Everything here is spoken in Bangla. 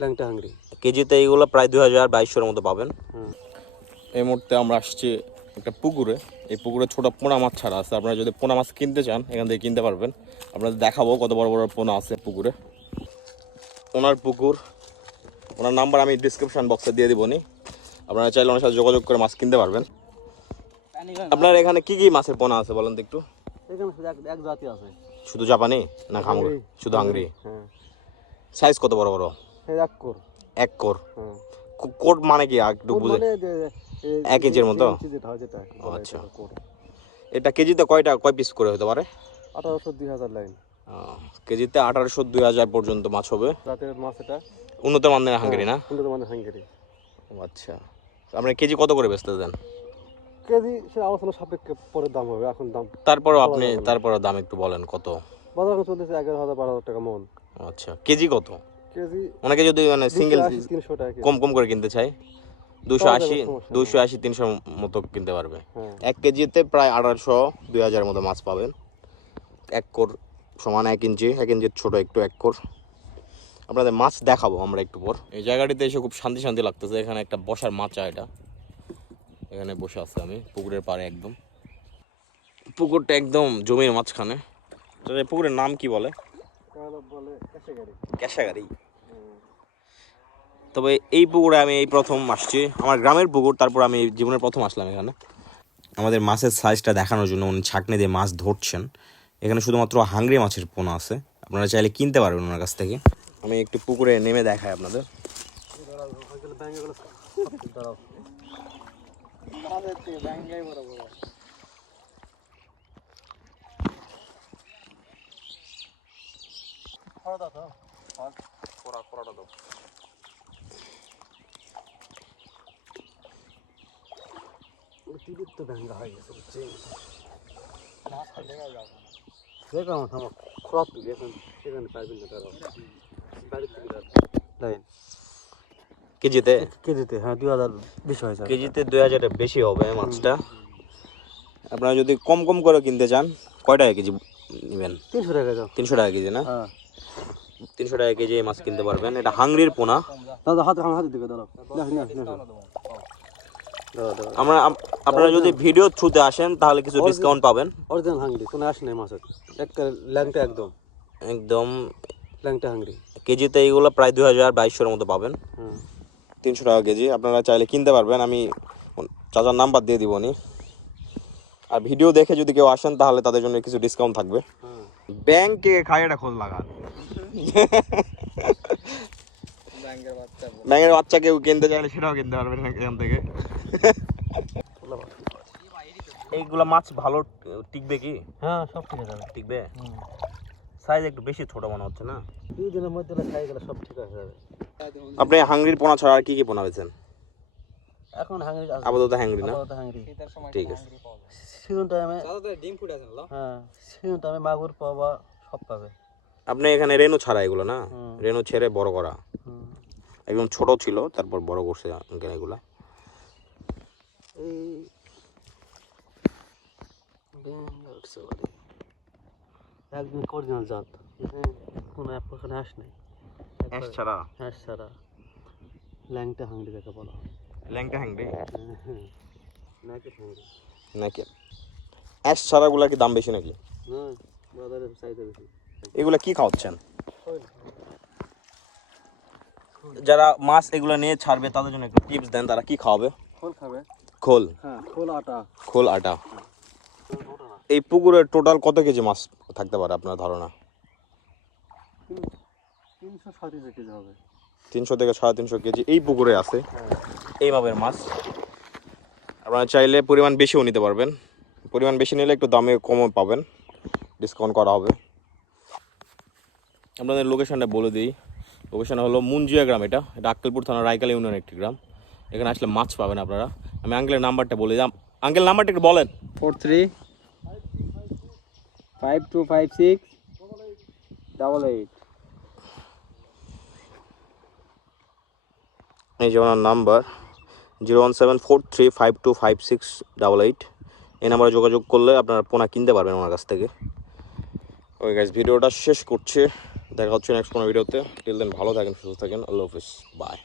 ল্যাংটা হাঙ্গরি কেজিতে এইগুলো প্রায় 2000-2200 মতো পাবেন। এই মুহূর্তে আমরা আসছি একটা পুকুরে। এই পুকুরে ছোট পোনা মাছ ছাড়া আছে। আপনারা যদি পোনা মাছ কিনতে চান এখান থেকে কিনতে পারবেন। আপনাদের দেখাবো কত বড় বড় পোনা আছে পুকুরে। ওনার পুকুর, ওনার নাম্বার আমি ডিসক্রিপশন বক্সে দিয়ে দিব নি, আপনারা চাইলে ওনার সাথে যোগাযোগ করে মাছ কিনতে পারবেন। আপনার এখানে কি কি মাছের পোনা আছে বলেন তো একটু? এখানে এক জাতি আছে, শুধু জাপানি না খামুর? শুধু হাঙ্গরি। হ্যাঁ। সাইজ কত বড় বড়? এক কোর। এক কোর। হ্যাঁ। কোট মানে কি একটু বুঝে? মানে 1 ইঞ্চির মতো? যেটা আচ্ছা। এটা কেজিতে কয় পিস করে হতে পারে? 1800-2000 লাইন। কেজিতে 1800-2000 পর্যন্ত মাছ হবে। রাতের মাছ এটা উন্নত মানের হাঙ্গেরি না? উন্নত মানের হাঙ্গেরি। আচ্ছা, আপনি কেজি কত করে বেচতে দেন? কেজি সে আলোচনা সাপেক্ষে পরে দাম হবে, এখন দাম তারপরে দাম একটু বলেন কত? বাজার এখন চলতেছে 11,000-12,000 টাকা মন। আচ্ছা, কেজি কত? কেজি অনেকে যদি মানে সিঙ্গেল 300 টাকা কম করে কিনতে চাই 280-300 মতো কিনতে পারবে। 1 কেজিতে প্রায় 1800-2000 মতো মাছ পাবেন। 1 কোর সমান 1 ইঞ্চি, 1 ইঞ্চির ছোট একটু 1 কোর। আপনাদের মাছ দেখাবো আমরা একটু পর। এই জায়গাটিতে এসে খুব শান্তি শান্তি লাগতেছে। এখানে একটা বসার মাচা, এটা এখানে বসে আছে আমি পুকুরের পাড়ে একদম। পুকুরটা একদম জমির মাঝখানে। তো এই পুকুরের নাম কি বলে? ক্যাশাগাড়ি। তবে এই পুকুরে আমি এই প্রথম আসছি, আমার গ্রামের পুকুর, তারপর আমি জীবনের প্রথম আসলাম এখানে। আমাদের মাছের সাইজটা দেখানোর জন্য উনি ছাঁকনি দিয়ে মাছ ধরছেন। এখানে শুধুমাত্র হাঙ্গরি মাছের পোনা আছে, আপনারা চাইলে কিনতে পারবেন ওনার কাছ থেকে। আমি একটু পুকুরে নেমে দেখাই আপনাদের। অতিরিক্ত ভেঙ্গা হয়ে গেছে, বুঝছি। দেখো আমার খোলা তুলি এখন, সেখানে পারবেন না তারা বাড়ির থেকে লাইন। কেজিতে? কেজিতে হ্যাঁ 2000 বেশি হয়ে যাবে। কেজিতে 2000 বেশি হবে মাছটা। আপনারা যদি কম করে কিনতে চান কয় টাকা কেজি নেবেন? 300 টাকা দাও। 300 টাকা কেজি না? হ্যাঁ, 300 টাকা কেজি মাছ কিনতে পারবেন। এটা হাঙ্গরির পোনা। দাদা হাতে দিকে দাঁড়াও। আপনারা যদি ভিডিও থ্রুতে আসেন তাহলে কিছু ডিসকাউন্ট পাবেন। অরিজিনাল হাঙ্গরি, কোনো আসে নাই মাছের, একটা ল্যাংটা একদম ল্যাংটা হাঙ্গরি। কেজিতে এইগুলো প্রায় 2000-2200 মতো পাবেন। 300 টাকা কেজি। আপনারা চাইলে কিনতে পারবেন, আমি চাচার নাম্বার দিয়ে দিব নি। আর ভিডিও দেখে যদি কেউ আসেন তাহলে তাদের জন্য কিছু ডিসকাউন্ট থাকবে। ব্যাংকে খাই এটা খোঁজ লাগান। ব্যাংকের বাচ্চা কেউ কিনতে চাইলে সেটাও কিনতে পারবেন এখান থেকে। এইগুলা মাছ ভালো টিকবে কি? হ্যাঁ, সব ঠিক আছে, টিকবে। সাইজ একটু বেশি ছোট মনে হচ্ছে না? 2 দিনের মধ্যে খাই গেলে সব ঠিক হয়ে যাবে। আপনি হাঙ্গরির পোনা ছাড়া আর কি কি পোনা বেছেন? এখন হাঙ্গরি আপাতত হাঙ্গরি না? ঠিক আছে। সিজন টাইমে ডিম ফুটে আছে না? হ্যাঁ, সিজন টাইমে মাগুর পাওয়া সব পাবে। আপনি এখানে রেনু ছাড়া এগুলো না? রেনু ছেড়ে বড় করা। একদম ছোট ছিল তারপর বড় করছে আঙ্কেল এগুলা। একদম অরিজিনাল জাত, কোনো ওখানে হাঁস নেই, হাঁস ছাড়া। হাঁস ছাড়া ল্যাংটা হাঙ্গরি যাকে বলা হয়। ল্যাংটা হাঙ্গরি নাকি হাঁস ছাড়াগুলা কি দাম বেশি নাকি? হ্যাঁ, বাজারের চাহিদা বেশি। এগুলা কি খাওয়াচ্ছেন? যারা মাছ এগুলো নিয়ে ছাড়বে তাদের জন্য একটু টিপস দেন, তারা কি খাওয়াবে? খোল খাবে। খোল? হ্যাঁ, আটা। খোল আটা। এই পুকুরে টোটাল কত কেজি মাছ থাকতে পারে আপনার ধারণা? 300-350 কেজি হবে। 300 থেকে 350 কেজি এই পুকুরে আছে এই মাপের মাছ। আপনারা চাইলে পরিমাণ বেশিও নিতে পারবেন। পরিমাণ বেশি নিলে একটু দামে কমও পাবেন, ডিসকাউন্ট করা হবে। আপনাদের লোকেশনটা বলে দিই। লোকেশন হলো মুঞ্জিয়া গ্রাম। এটা আক্কেলপুর থানা রায়কালী ইউনিয়নের একটি গ্রাম। এখানে আসলে মাছ পাবেন আপনারা। আমি আঙ্কেলের নাম্বারটা বলে দিই। আঙ্কেল নাম্বারটা একটু বলেন। 43525688। এই যে ওনার নাম্বার 01743525688। এই নাম্বারে যোগাযোগ করলে আপনারা পোনা কিনতে পারবেন ওনার কাছ থেকে। ওই গাইস, ভিডিওটা শেষ করছে। দেখা হচ্ছে নেক্সট কোনো ভিডিওতে। টিল দেন ভালো থাকেন, সুস্থ থাকেন, আল্লাহ হাফিজ, বাই।